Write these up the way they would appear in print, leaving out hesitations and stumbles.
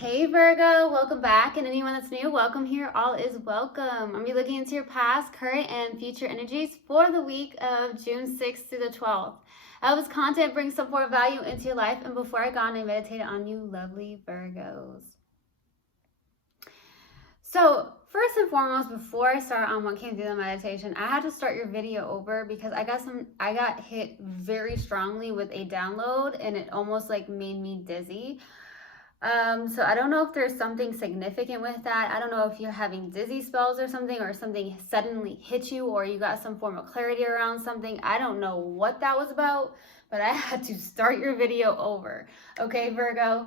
Hey Virgo, welcome back, and anyone that's new, welcome here. All is welcome. I'm gonna be looking into your past, current, and future energies for the week of June 6th through the 12th. I hope this content brings some more value into your life, and before I go on, I meditate on you lovely Virgos. So first and foremost, before I start on what came through the meditation, I had to start your video over because I got hit very strongly with a download, and it almost like made me dizzy. So I don't know if there's something significant with that. I don't know if you're having dizzy spells or something suddenly hit you, or you got some form of clarity around something. I don't know what that was about, but I had to start your video over. Okay, Virgo.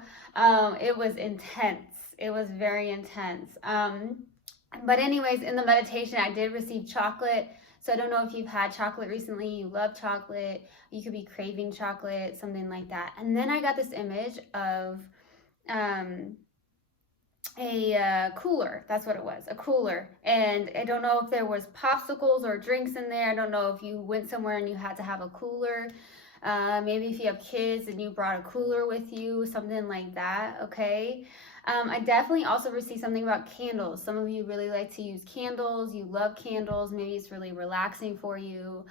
It was intense. It was very intense. But anyways, in the meditation, I did receive chocolate. So I don't know if you've had chocolate recently, you love chocolate, you could be craving chocolate, something like that. And then I got this image of a cooler. That's what it was, a cooler. And I don't know if there was popsicles or drinks in there. I don't know if you went somewhere and you had to have a cooler. Maybe if you have kids and you brought a cooler with you, something like that. Okay. I definitely also received something about candles. Some of you really like to use candles. You love candles. Maybe it's really relaxing for you.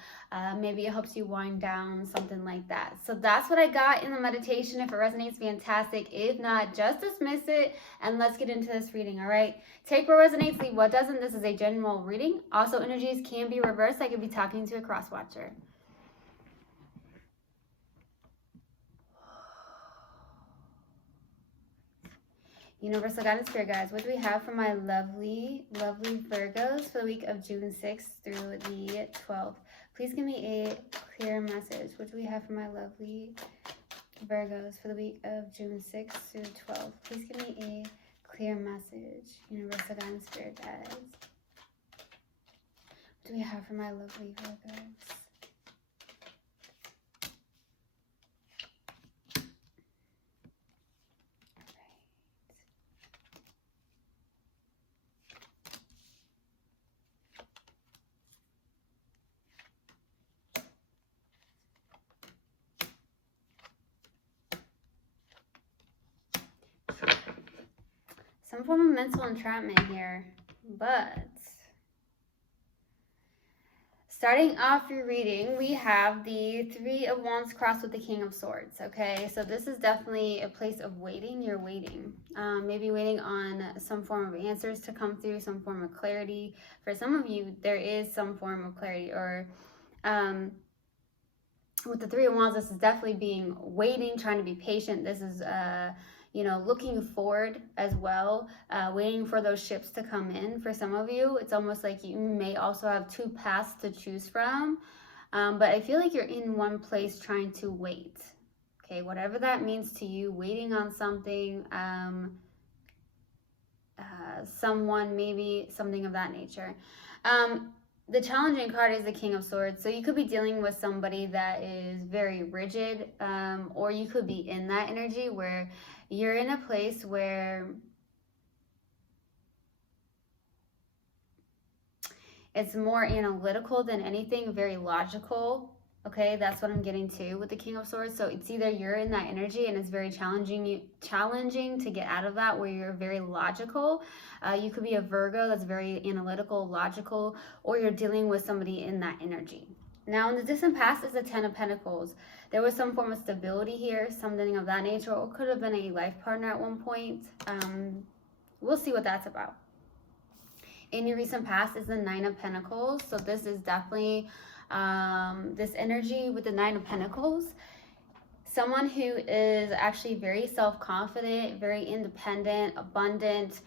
Maybe it helps you wind down, something like that. So that's what I got in the meditation. If it resonates, fantastic. If not, just dismiss it and let's get into this reading, all right? Take what resonates, leave what doesn't. This is a general reading. Also, energies can be reversed. I could be talking to a cross-watcher. Universal Guidance Spirit Guides, what do we have for my lovely, lovely Virgos for the week of June 6th through the 12th? Please give me a clear message. What do we have for my lovely Virgos for the week of June 6th through the 12th? Please give me a clear message. Universal Guidance Spirit Guides. What do we have for my lovely Virgos? Some form of mental entrapment here, but starting off your reading, we have the Three of Wands crossed with the King of Swords, okay? So this is definitely a place of waiting. You're waiting. Maybe waiting on some form of answers to come through, some form of clarity. For some of you, there is some form of clarity, or with the Three of Wands, this is definitely being waiting, trying to be patient. This is looking forward as well, waiting for those ships to come in. For some of you, it's almost like you may also have two paths to choose from, but I feel like you're in one place trying to wait. Okay, whatever that means to you, waiting on something, someone, maybe something of that nature. The challenging card is the King of Swords. So you could be dealing with somebody that is very rigid, or you could be in that energy where you're in a place where it's more analytical than anything, very logical. Okay, that's what I'm getting to with the King of Swords. So it's either you're in that energy and it's very challenging to get out of that, where you're very logical. You could be a Virgo that's very analytical, logical, or you're dealing with somebody in that energy. Now, in the distant past is the Ten of Pentacles. There was some form of stability here, something of that nature, or could have been a life partner at one point. We'll see what that's about. In your recent past is the Nine of Pentacles. So this is definitely this energy with the Nine of Pentacles. Someone who is actually very self-confident, very independent, abundant,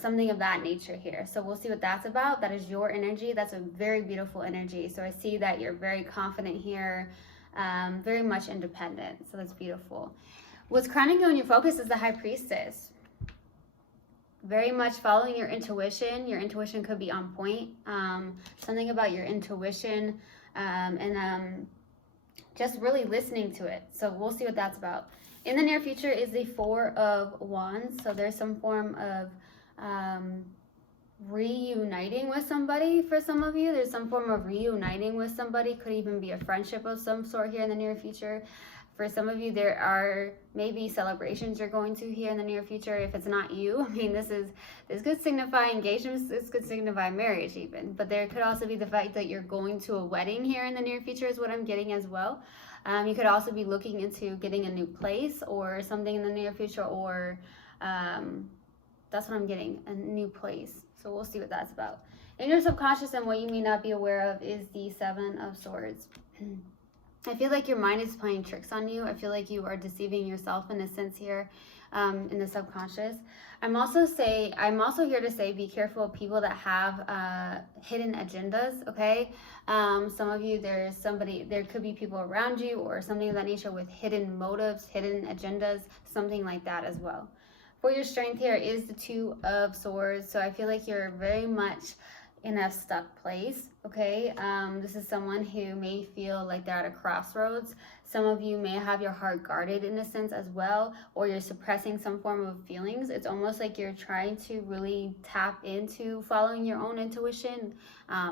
something of that nature here. So we'll see what that's about. That is your energy. That's a very beautiful energy. So I see that you're very confident here, very much independent. So that's beautiful. What's crowning you in your focus is the High Priestess. Very much following your intuition. Your intuition could be on point. Something about your intuition and just really listening to it. So we'll see what that's about. In the near future is the Four of Wands. So there's some form of reuniting with somebody for some of you. There's some form of reuniting with somebody. Could even be a friendship of some sort here in the near future. For some of you, there are maybe celebrations you're going to here in the near future. If it's not you, I mean, this could signify engagements, this could signify marriage even. But there could also be the fact that you're going to a wedding here in the near future is what I'm getting as well. You could also be looking into getting a new place or something in the near future, or that's what I'm getting, a new place. So we'll see what that's about. In your subconscious, and what you may not be aware of is the Seven of Swords. I feel like your mind is playing tricks on you. I feel like you are deceiving yourself in a sense here, in the subconscious. I'm also here to say, be careful of people that have hidden agendas, okay? Some of you, there could be people around you or something of that nature with hidden motives, hidden agendas, something like that as well. For your strength here is the Two of Swords. So I feel like you're very much in a stuck place, okay? This is someone who may feel like they're at a crossroads. Some of you may have your heart guarded in a sense as well, or you're suppressing some form of feelings. It's almost like you're trying to really tap into following your own intuition.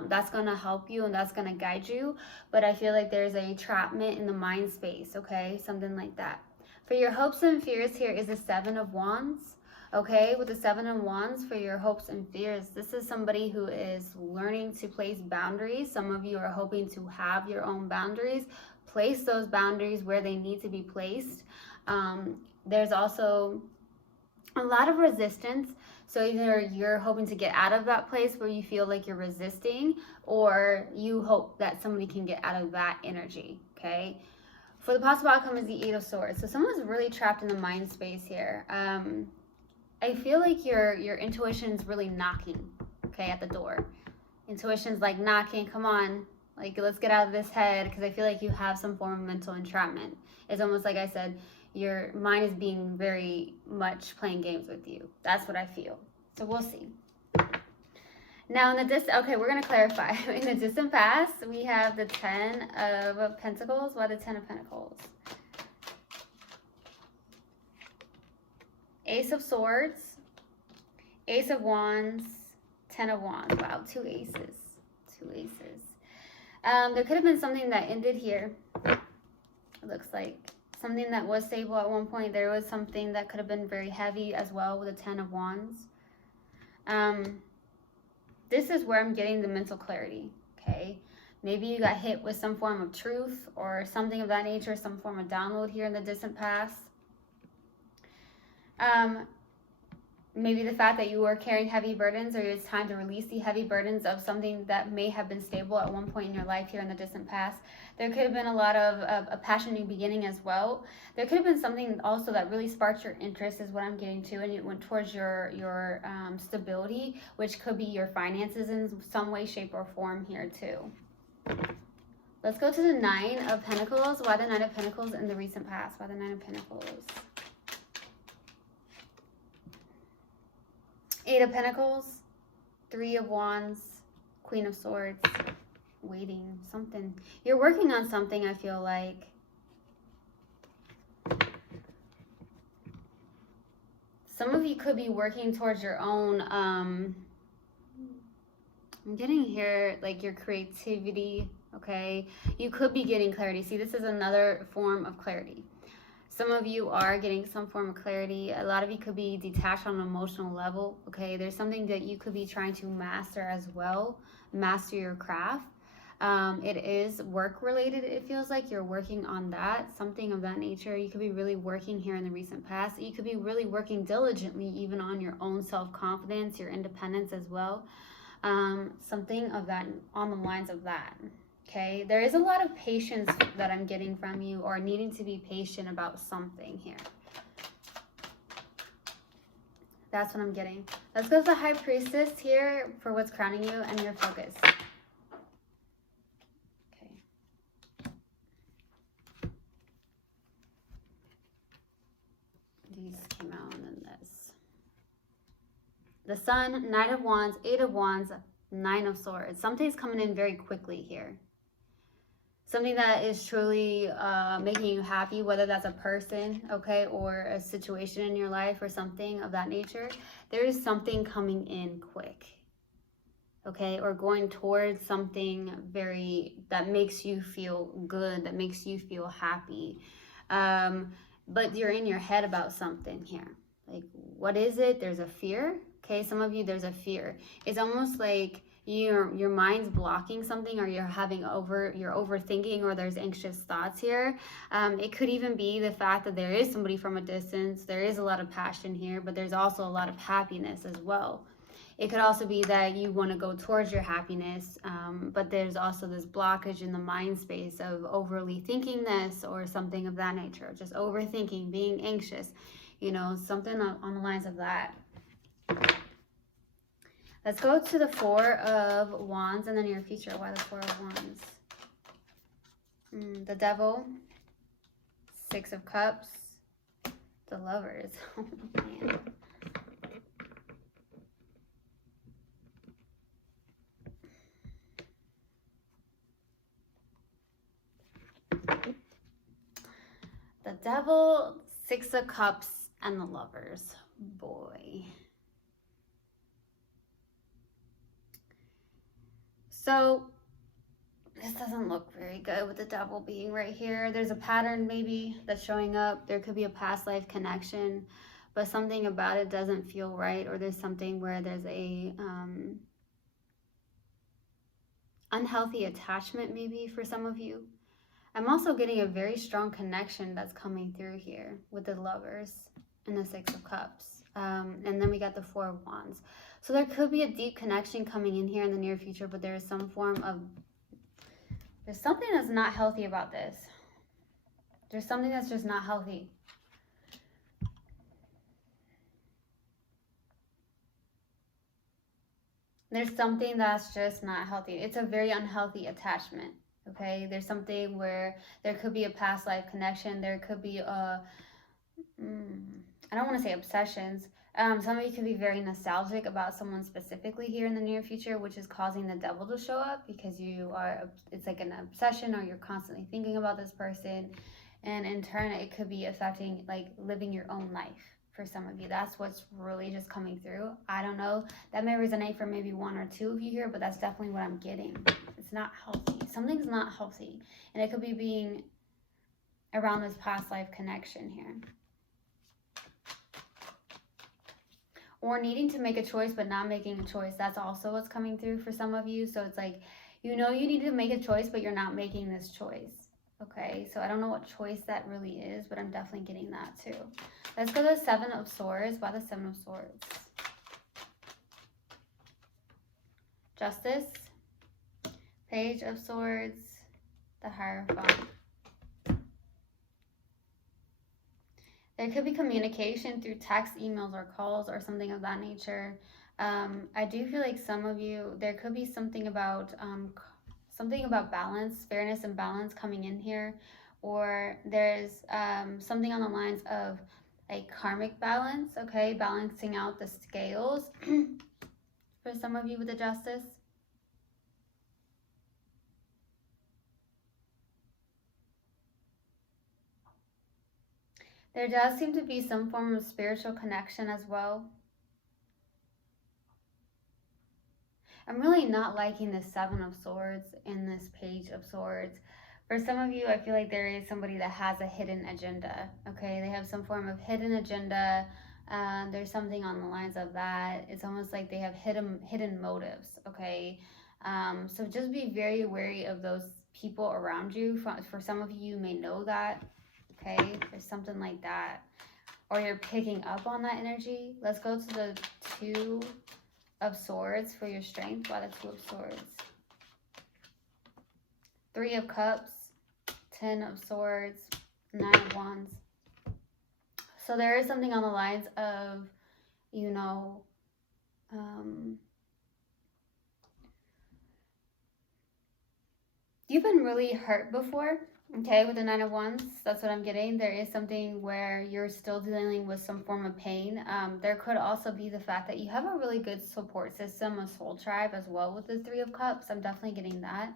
That's gonna help you and that's gonna guide you, but I feel like there's a entrapment in the mind space, okay? Something like that. For your hopes and fears here is the Seven of Wands. Okay, with the Seven of Wands, for your hopes and fears, this is somebody who is learning to place boundaries. Some of you are hoping to have your own boundaries. Place those boundaries where they need to be placed. There's also a lot of resistance. So either you're hoping to get out of that place where you feel like you're resisting, or you hope that somebody can get out of that energy, okay? For the possible outcome is the Eight of Swords. So someone's really trapped in the mind space here. I feel like your intuition's really knocking, okay, at the door. Intuition's like knocking, come on, like let's get out of this head, because I feel like you have some form of mental entrapment. It's almost like I said, your mind is being very much playing games with you. That's what I feel. So we'll see. Now in the okay, we're gonna clarify. In the distant past, we have the Ten of Pentacles. Why the Ten of Pentacles? Ace of Swords, Ace of Wands, Ten of Wands. Wow, two aces. Two aces. There could have been something that ended here. It looks like something that was stable at one point. There was something that could have been very heavy as well with the Ten of Wands. This is where I'm getting the mental clarity, okay? Maybe you got hit with some form of truth or something of that nature, some form of download here in the distant past. Maybe the fact that you were carrying heavy burdens, or it's time to release the heavy burdens of something that may have been stable at one point in your life here in the distant past. There could have been a lot of a passionate beginning as well. There could have been something also that really sparked your interest, is what I'm getting to, and it went towards your stability, which could be your finances in some way, shape, or form here too. Let's go to the Nine of Pentacles. Why the Nine of Pentacles in the recent past? Why the Nine of Pentacles? Eight of Pentacles, Three of Wands, Queen of Swords, waiting, something. You're working on something, I feel like. Some of you could be working towards your own, I'm getting here, like your creativity, okay? You could be getting clarity. See, this is another form of clarity. Some of you are getting some form of clarity. A lot of you could be detached on an emotional level, okay? There's something that you could be trying to master as well, master your craft. It is work related. It feels like you're working on that, something of that nature. You could be really working here in the recent past. You could be really working diligently even on your own self-confidence, your independence as well. Something of that, on the lines of that. Okay, there is a lot of patience that I'm getting from you, or needing to be patient about something here. That's what I'm getting. Let's go to the High Priestess here for what's crowning you and your focus. Okay. These came out and then this. The Sun, Knight of Wands, Eight of Wands, Nine of Swords. Something's coming in very quickly here. Something that is truly making you happy, whether that's a person, okay, or a situation in your life or something of that nature. There is something coming in quick, okay, or going towards something that makes you feel good, that makes you feel happy. But you're in your head about something here. Like, what is it? There's a fear. Okay, some of you, there's a fear. It's almost like your mind's blocking something, or you're overthinking, or there's anxious thoughts here. It could even be the fact that there is somebody from a distance. There is a lot of passion here, but there's also a lot of happiness as well. It could also be that you want to go towards your happiness, but there's also this blockage in the mind space of overly thinking this or something of that nature. Just overthinking, being anxious, something on the lines of that. Let's go to the Four of Wands in the near future. Why the Four of Wands? The Devil, Six of Cups, the Lovers. Oh, man. The Devil, Six of Cups, and the Lovers. Boy. So this doesn't look very good with the Devil being right here. There's a pattern maybe that's showing up. There could be a past life connection, but something about it doesn't feel right, or there's something where there's a unhealthy attachment maybe for some of you. I'm also getting a very strong connection that's coming through here with the Lovers and the Six of Cups. And then we got the Four of Wands. So there could be a deep connection coming in here in the near future, but there is some form of, there's something that's not healthy about this. There's something that's just not healthy. There's something that's just not healthy. It's a very unhealthy attachment. Okay, there's something where there could be a past life connection. There could be a, I don't want to say obsessions. Some of you could be very nostalgic about someone specifically here in the near future, which is causing the Devil to show up, because it's like an obsession, or you're constantly thinking about this person. And in turn, it could be affecting like living your own life for some of you. That's what's really just coming through. I don't know. That may resonate for maybe one or two of you here, but that's definitely what I'm getting. It's not healthy. Something's not healthy. And it could be being around this past life connection here. Or needing to make a choice but not making a choice. That's also what's coming through for some of you. So it's like, you need to make a choice, but you're not making this choice. Okay, so I don't know what choice that really is, but I'm definitely getting that too. Let's go to the Seven of Swords. Why the Seven of Swords? Justice, Page of Swords, the Hierophant. There could be communication through text, emails, or calls, or something of that nature. I do feel like some of you, there could be something about balance, fairness and balance coming in here. Or there's something on the lines of a karmic balance, okay? Balancing out the scales for some of you with the Justice. There does seem to be some form of spiritual connection as well. I'm really not liking the Seven of Swords in this Page of Swords. For some of you, I feel like there is somebody that has a hidden agenda, okay? They have some form of hidden agenda. There's something on the lines of that. It's almost like they have hidden motives, okay? So just be very wary of those people around you. For some of you, you may know that, okay? There's something like that. Or you're picking up on that energy. Let's go to the Two of Swords for your strength. Why the Two of Swords? Three of Cups, 10 of Swords, 9 of Wands. So there is something on the lines of, you've been really hurt before, okay, with the 9 of Wands. That's what I'm getting. There is something where you're still dealing with some form of pain. There could also be the fact that you have a really good support system, a soul tribe as well with the 3 of Cups. I'm definitely getting that.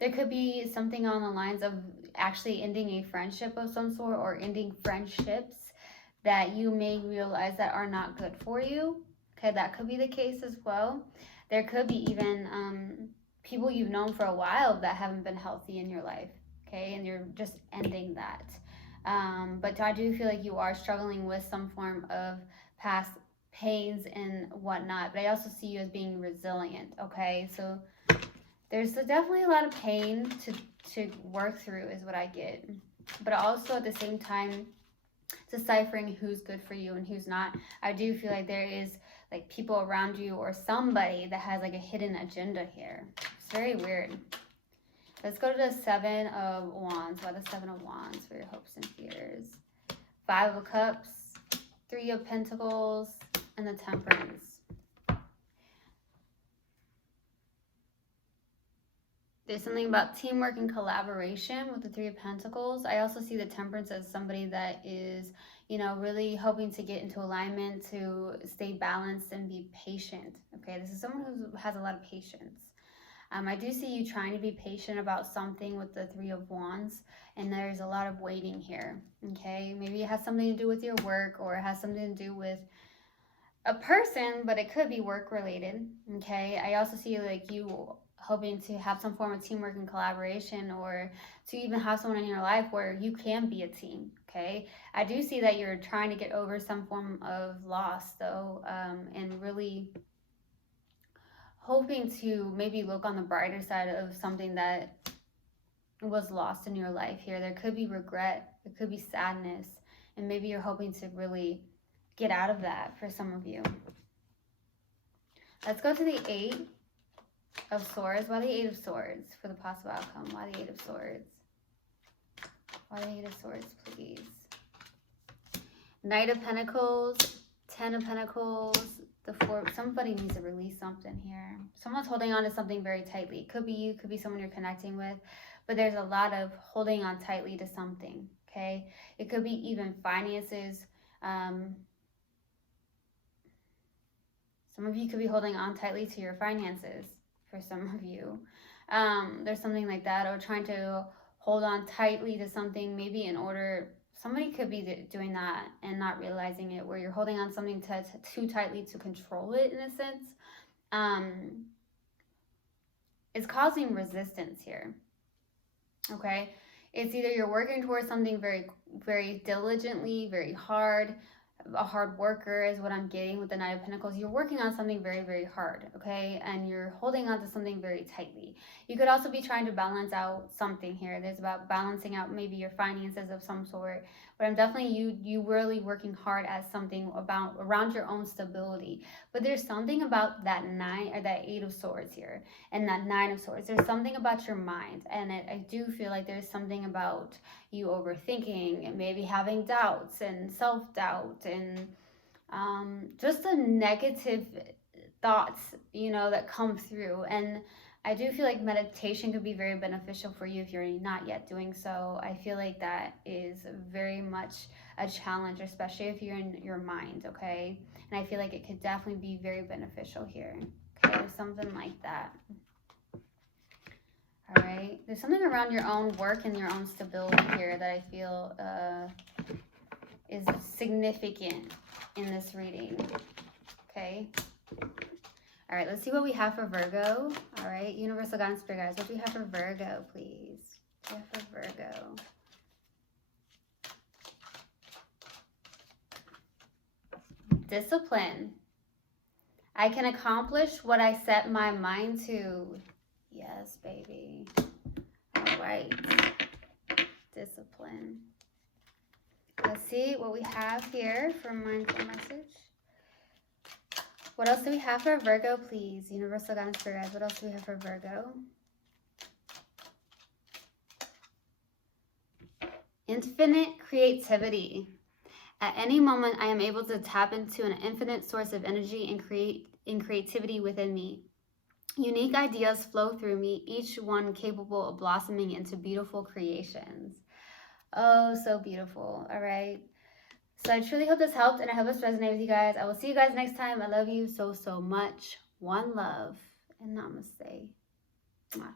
There could be something on the lines of actually ending a friendship of some sort, or ending friendships that you may realize that are not good for you. Okay, that could be the case as well. There could be even people you've known for a while that haven't been healthy in your life. Okay, and you're just ending that. But I do feel like you are struggling with some form of past pains and whatnot. But I also see you as being resilient, okay? So there's definitely a lot of pain to work through is what I get. But also at the same time, deciphering who's good for you and who's not. I do feel like there is like people around you or somebody that has like a hidden agenda here. It's very weird. Let's go to the 7 of Wands. Why the 7 of Wands for your hopes and fears? 5 of Cups, 3 of Pentacles, and the Temperance. There's something about teamwork and collaboration with the 3 of Pentacles. I also see the Temperance as somebody that is, you know, really hoping to get into alignment, to stay balanced and be patient. Okay, this is someone who has a lot of patience. I do see you trying to be patient about something with the 3 of Wands, and there's a lot of waiting here, okay? Maybe it has something to do with your work, or it has something to do with a person, but it could be work related, okay? I also see like you hoping to have some form of teamwork and collaboration, or to even have someone in your life where you can be a team, okay? I do see that you're trying to get over some form of loss, though, and really hoping to maybe look on the brighter side of something that was lost in your life here. There could be regret, there could be sadness, and maybe you're hoping to really get out of that for some of you. Let's go to the 8 of Swords. Why the 8 of Swords for the possible outcome? Why the 8 of Swords? Why the 8 of Swords, please? Knight of Pentacles, 10 of Pentacles, the 4. Somebody needs to release something here. Someone's holding on to something very tightly. It could be you, could be someone you're connecting with, but there's a lot of holding on tightly to something, okay? It could be even finances. Some of you could be holding on tightly to your finances for some of you. There's something like that, or trying to hold on tightly to something, maybe in order. Somebody could be doing that and not realizing it, where you're holding on something too tightly to control it in a sense. It's causing resistance here, okay? It's either you're working towards something very, very diligently, very hard. A hard worker is what I'm getting with the Knight of Pentacles. You're working on something very, very hard, okay? And you're holding on to something very tightly. You could also be trying to balance out something here. There's about balancing out maybe your finances of some sort. But I'm definitely you really working hard at something about around your own stability. But there's something about that 9 or that 8 of Swords here and that 9 of Swords. There's something about your mind, and I do feel like there's something about you overthinking and maybe having doubts and self-doubt and just the negative thoughts, you know, that come through. And I do feel like meditation could be very beneficial for you if you're not yet doing so. I feel like that is very much a challenge, especially if you're in your mind, okay? And I feel like it could definitely be very beneficial here, okay? There's something like that. All right, there's something around your own work and your own stability here that I feel is significant in this reading, okay? All right, let's see what we have for Virgo. All right, Universal Guidance Spirit Guides, what do we have for Virgo, please? What do we have for Virgo? Discipline. I can accomplish what I set my mind to. Yes, baby. All right. Discipline. Let's see what we have here for mindful message. What else do we have for Virgo, please? Universal Guidance Spirit Guides. What else do we have for Virgo? Infinite creativity. At any moment, I am able to tap into an infinite source of energy and creativity within me. Unique ideas flow through me, each one capable of blossoming into beautiful creations. Oh, so beautiful. All right. So I truly hope this helped, and I hope this resonated with you guys. I will see you guys next time. I love you so, so much. One love, and namaste. Mwah.